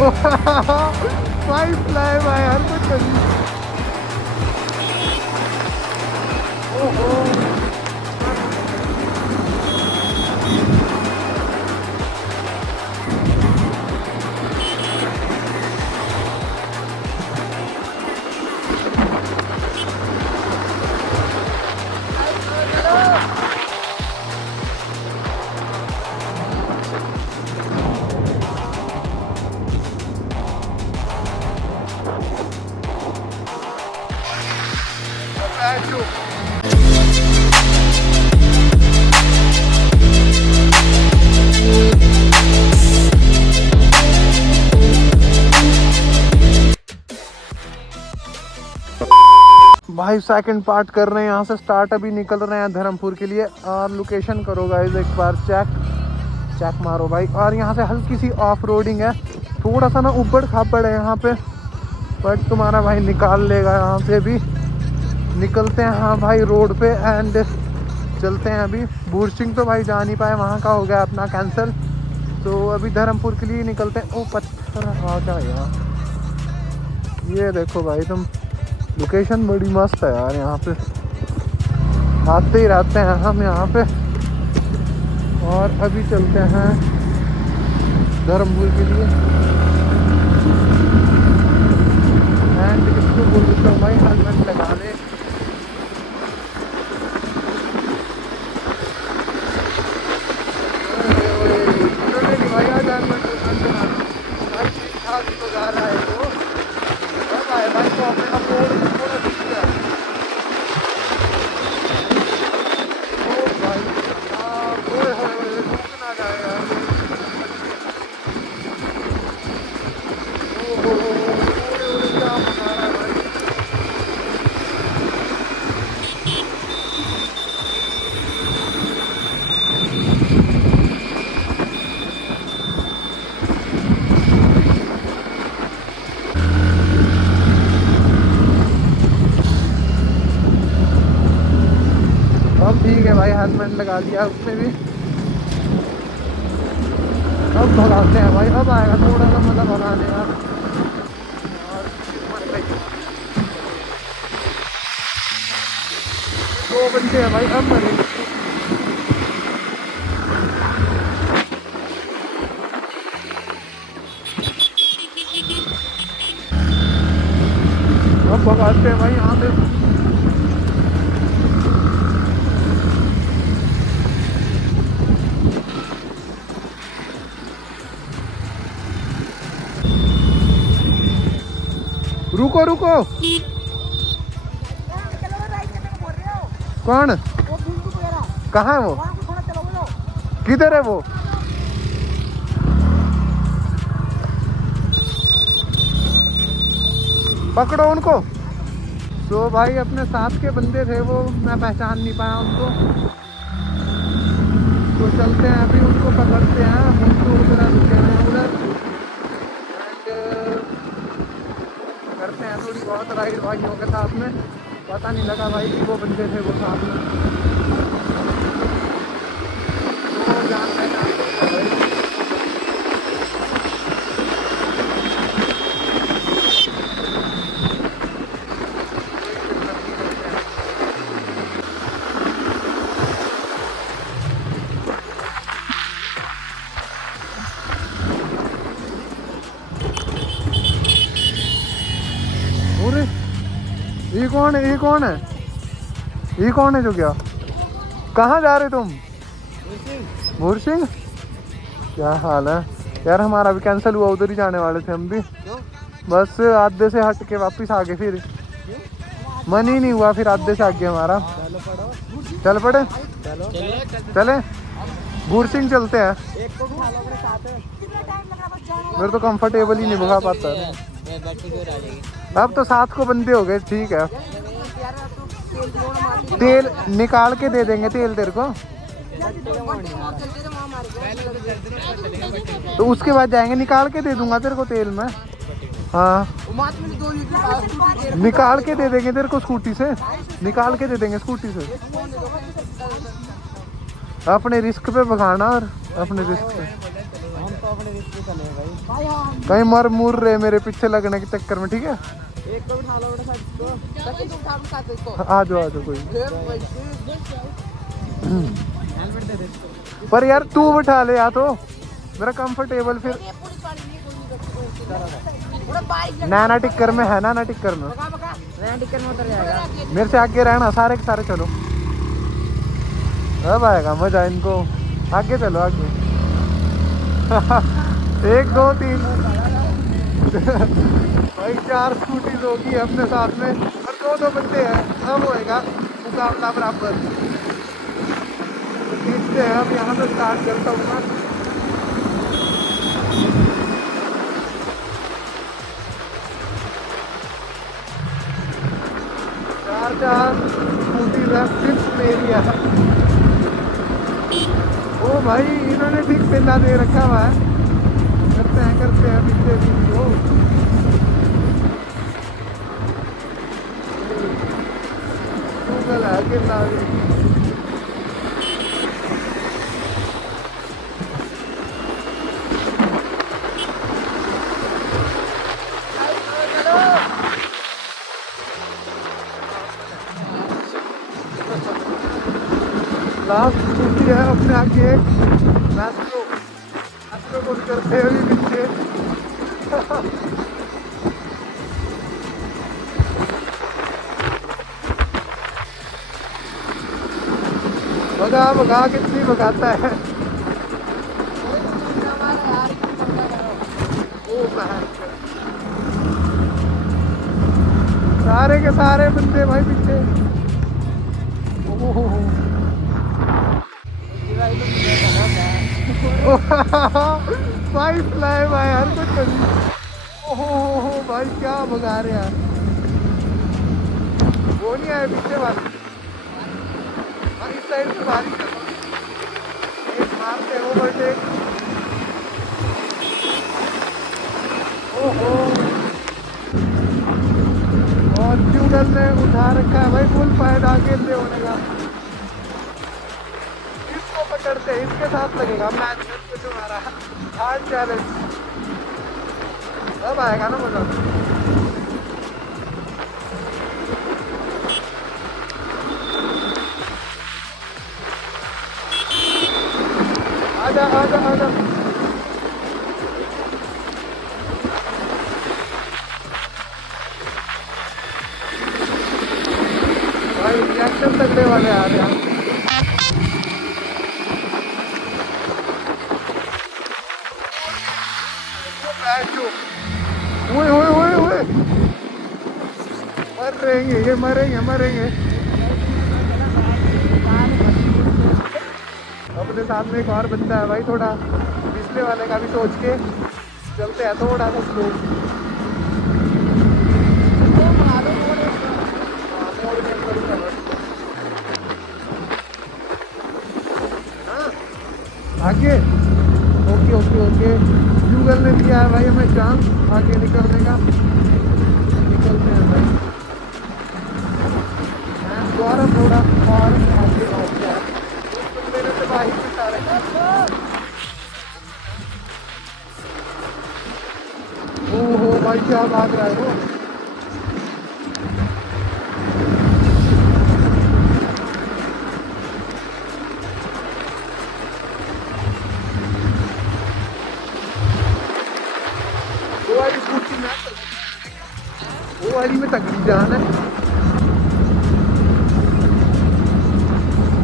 भाई फ्लाई भाई यार कुछ नहीं। ओहो भाई सेकंड पार्ट कर रहे हैं यहाँ से स्टार्ट। अभी निकल रहे हैं धर्मपुर के लिए। और लोकेशन करो गाइस एक बार चेक मारो भाई। और यहाँ से हल्की सी ऑफ रोडिंग है, थोड़ा सा ना उबड़ खाबड़ है यहाँ पे, बट तुम्हारा भाई निकाल लेगा। यहाँ से भी निकलते हैं हाँ भाई रोड पे एंड चलते हैं। अभी बुरसिंह तो भाई जा नहीं पाए, वहाँ का हो गया अपना कैंसिल। तो अभी धर्मपुर के लिए निकलते हैं। ओ पत्थर आ क्या यार, ये देखो भाई तुम, लोकेशन बड़ी मस्त है यार। यहाँ पे आते ही रहते हैं हम यहाँ पे। और अभी चलते हैं धर्मपुर के लिए। एंड इसको बोल देता हूँ भाई हेलमेट लगा ले। भाई आज हेलमेट तो जा रहा है तो भाई को अपने अपलोड थोड़ा दिख गया। ओ भाई रुक ना जाए यार। ओ क्या बना रहा है भाई। ठीक है भाई हेलमेट लगा दिया उसने भी। अब भगाते हैं भाई, अब आएगा थोड़ा सा मजा भगाने का। दो बंदे हैं भाई, अब मरेंगे। अब भगाते हैं भाई यहाँ पे। रुको रुको, कौन कहाँ है वो, किधर है वो? पकड़ो उनको। तो भाई अपने साथ के बंदे थे वो, मैं पहचान नहीं पाया उनको। तो चलते हैं अभी उनको पकड़ते हैं। उनको उधर रुके हैं उधर करते हैं थोड़ी बहुत राइड भाइयों के साथ में। पता नहीं लगा भाई कि वो बंदे थे वो साथ में। तो जानते हैं ये कौन है, ये कौन है, ये कौन है जो क्या? कहाँ जा रहे तुम? बुरसिंह। क्या हाल है यार, हमारा भी कैंसिल हुआ, उधर ही जाने वाले थे हम भी। बस आधे से हट के वापस आ गए, फिर मन ही नहीं हुआ, फिर आधे से आगे हमारा। चल पड़े, चले बुरसिंह चलते हैं। मेरे तो कंफर्टेबल ही नहीं भगा पाता। अब तो 7 को बंदे हो गए, ठीक है। तेल निकाल के दे देंगे, तेल तेरे को। तो उसके बाद जाएंगे, निकाल के दे दूंगा तेरे को तेल में। हाँ निकाल के दे देंगे तेरे को, स्कूटी से निकाल के दे देंगे, स्कूटी से। अपने रिस्क पे भगाना और अपने रिस्क पे। अपने रिस्क पे चले भाई भाई। हाँ कहीं मर मुर रहे मेरे पीछे लगने के चक्कर में, ठीक है। एक को उठा लो बेटा साथ को, ताकि तुम उठा साथ इसको। आ जाओ कोई। हेलमेट दे दे इसको। पर यार तू बिठा ले या तो मेरा कंफर्टेबल फिर। नैना टिक्कर में है ना टिक्कर में। नया टिकट में उतर जाएगा। मेरे से आगे रहना, सारे के सारे चलो। अब आएगा मजा इनको। आगे चलो आगे। 1 2 3 भाई 4 स्कूटीज होगी अपने साथ में और 2 बंदे हैं। अब होएगा मुकाबला बराबर। देखते हैं, अब यहाँ से स्टार्ट करता हूँ मैं। चार स्कूटी सिर्फ मेरी है। ओ भाई इन्होंने ठीक पिल्ला दे रखा हुआ है। करते हैं पीछे भी तो। गूगल है कितना आगे। लास्ट स्कूटी है अपने आगे एक मैस्ट्रो को भी करते हैं अभी पीछे। भगा कितनी भगाता है। ओ सारे के सारे बंदे भाई पीछे। ओहो भाई फ्लाई भाई हर कुछ करी। ओहो भाई क्या भगा रहे यार। वो नहीं आए पीछे वाले। इस साइड से बारिश मारते हैं ओवरटेक। ओहो और ट्यूबल ने उठा रखा है भाई फुल फाइड आगे से होने का। इसको पकड़ते हैं, इसके साथ लगेगा मैच में तुम्हारा हार्ड चैलेंज। अब आएगा ना मजा। आजा भाई रिएक्शन तगड़े वाले आ रहे हैं। ओए मरेंगे। अपने साथ में एक और बंदा है भाई, थोड़ा पिछले वाले का भी सोच के चलते हैं थोड़ा सा स्लो। आगे ओके गूगल ने दिया है भाई हमें चांस आगे निकलने का। निकलते हैं भाई। द्वारा थोड़ा और आगे मेरे से बाहर से सारे। ओहो भाई क्या भाग रहा है वो। वो वाली में तकलीफ जान है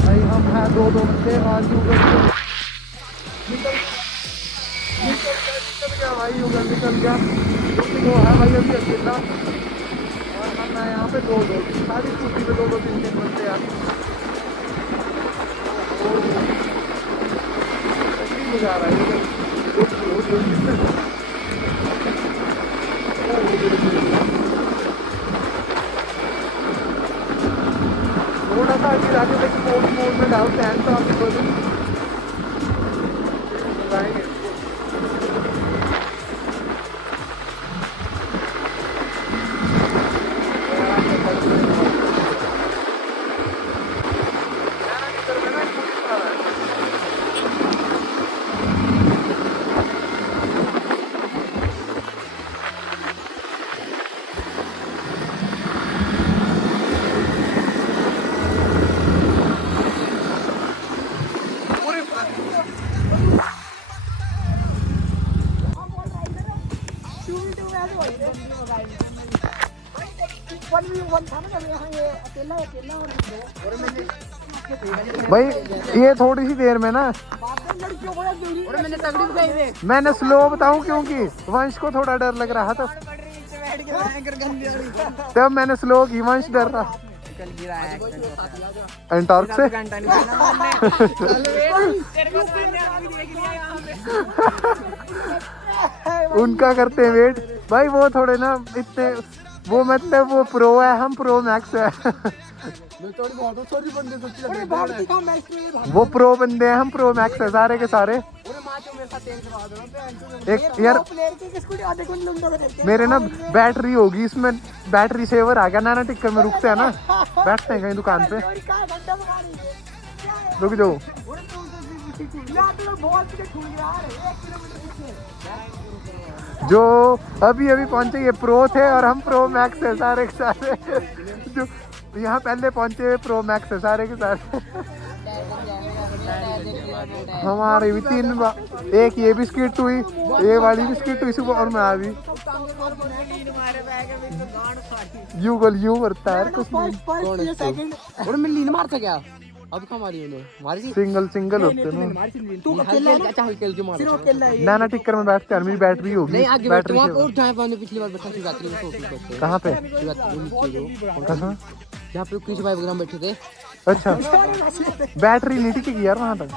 भाई। हम हैं 2 बंदे और यूगल निकल गया भाई। यूगल निकल गया। वो है भाई अभी अकेला और हम हैं यहाँ पे 2 सारी स्कूटी पे 2 3 बंदे यार। मजा आ रहा है। थोड़ा सा आगे जाके तक स्पोर्ट्स मोड में डालते हैं तो आपके को लगाएंगे। 2v2 में ऐसे हो रही है 1v1 था ना जब यहाँ ये अकेला और दो और मैंने भाई ये थोड़ी सी देर में ना लड़कियों को और मैंने तगड़ी बताई दे मैंने स्लो बताऊं क्योंकि वंश को थोड़ा डर लग रहा था तब मैंने स्लो की, वंश डर रहा एंटॉर्क से। उनका करते हैं वेट भाई, वो थोड़े ना इतने वो मतलब वो प्रो है, हम प्रो मैक्स है। वो प्रो बंदे हैं, हम प्रो मैक्स है सारे के सारे। एक यार मेरे ना बैटरी होगी इसमें, बैटरी सेवर आ गया। नाना टिक्कर में रुकते हैं ना, बैठते हैं कहीं दुकान पे, रुक जाओ। जो अभी अभी पहुंचे ये प्रो थे और हम प्रो मैक्स है सारे के सारे। जो यहाँ पहले पहुंचे प्रो मैक्स है सारे के सारे। हमारे भी एक ये बिस्किट हुई, ये वाली बिस्किट हुई सुबह और मैं अभी यू गोल यू करता है कुछ नहीं। और मैं लीन मारता क्या अब कहाँ मारी मारी सिंगल होते हैं। तू अकेला है क्या अकेले जो मार सिर्फ अकेला है। नाना टिक्कर में बैठते हैं, मेरी बैटरी होगी। नहीं आगे बैठ वहां और जहां पे पिछली बार बैठा शिवरात्रि में सोच करते। कहां पे? शिवरात्रि नीचे जो कहां? जहां पे कृष्ण भाई वगैरह बैठे थे। अच्छा बैटरी नहीं टिकेगी यार वहां तक।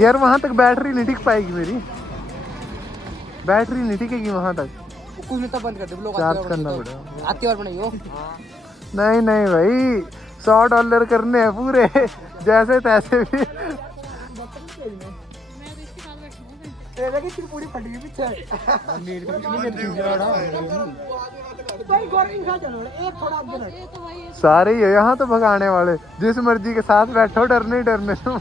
यार वहां तक बैटरी नहीं टिक पाएगी मेरी, बैटरी नहीं टिकेगी वहां तक। कुछ नहीं तो बंद कर दे, लोग चार्ज करना पड़ेगा। आती बार बनाइयो। नहीं भाई $100 करने हैं पूरे जैसे तैसे भी। पूरी फट गई पीछे। सारे ही है यहाँ तो भगाने वाले, जिस मर्जी के साथ बैठो डरने ही डरने तुम।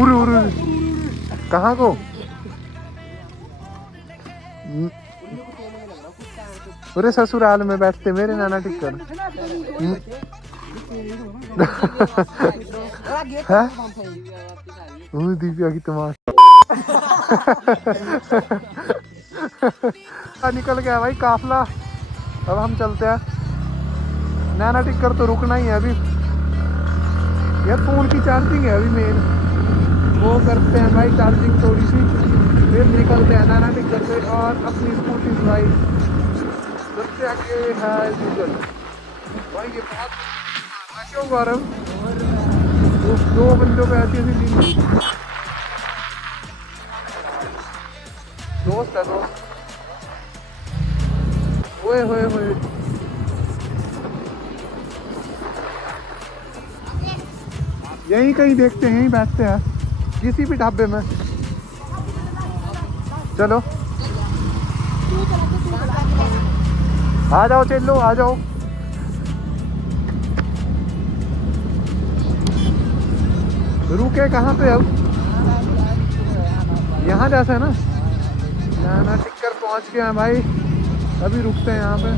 उर कहाँ को? अरे ससुराल में बैठते मेरे नाना टिक्कर। दिव्या की तमाशा निकल गया भाई काफला। अब हम चलते हैं, नाना टिक्कर तो रुकना ही है अभी। यार फोन की चार्जिंग है अभी मेन, वो करते हैं भाई चार्जिंग थोड़ी सी, फिर निकलते हैं नाना टिक्कर से और अपनी स्कूटी भाई सबसे आगे है गूगल। भाई ये बहुत क्यों गौरव दो बंदों पे ऐसी ऐसी नींद। दोस्त है दोस्त। ओए होए होए यहीं कहीं देखते हैं, यहीं बैठते हैं किसी भी ढाबे में। चलो आ जाओ चलो आ जाओ। रुके कहाँ पे अब? यहाँ जैसा है ना। नाना टिक्कर पहुँच गए हैं भाई, अभी रुकते हैं यहाँ पे।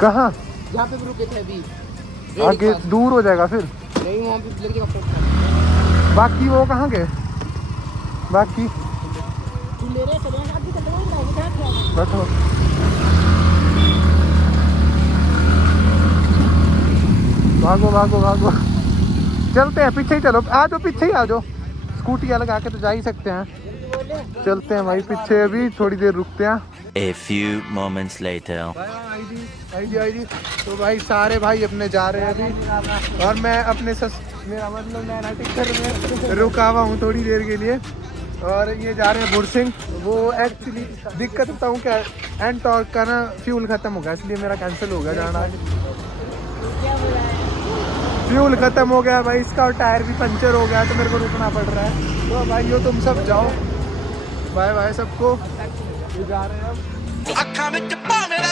कहाँ? जहाँ पे रुके थे अभी आगे दूर हो जाएगा फिर। नहीं वहाँ पे लग जाएगा। बाकी वो कहाँ गए? बाकी बैठो। भागो भागो भागो चलते हैं, पीछे ही चलो। आ जाओ पीछे ही आ जाओ, स्कूटी लगा के तो जा ही सकते हैं। चलते हैं भाई पीछे, अभी थोड़ी देर रुकते हैं। A few moments later. ID तो भाई सारे भाई अपने जा रहे हैं अभी, और मैं अपने मेरा मतलब नाना टिक्कर में रुका हुआ हूँ थोड़ी देर के लिए। और ये जा रहे हैं बुरसिंह। वो एक्चुअली दिक्कत बताऊँ क्या, एंटॉर्क का ना फ्यूल ख़त्म हो गया, इसलिए मेरा कैंसिल हो गया जाना। फ्यूल ख़त्म हो गया भाई इसका, और टायर भी पंचर हो गया तो मेरे को रुकना पड़ रहा है। तो भाई यो तुम सब जाओ, बाय बाय सबको, ये जा रहे हैं हम।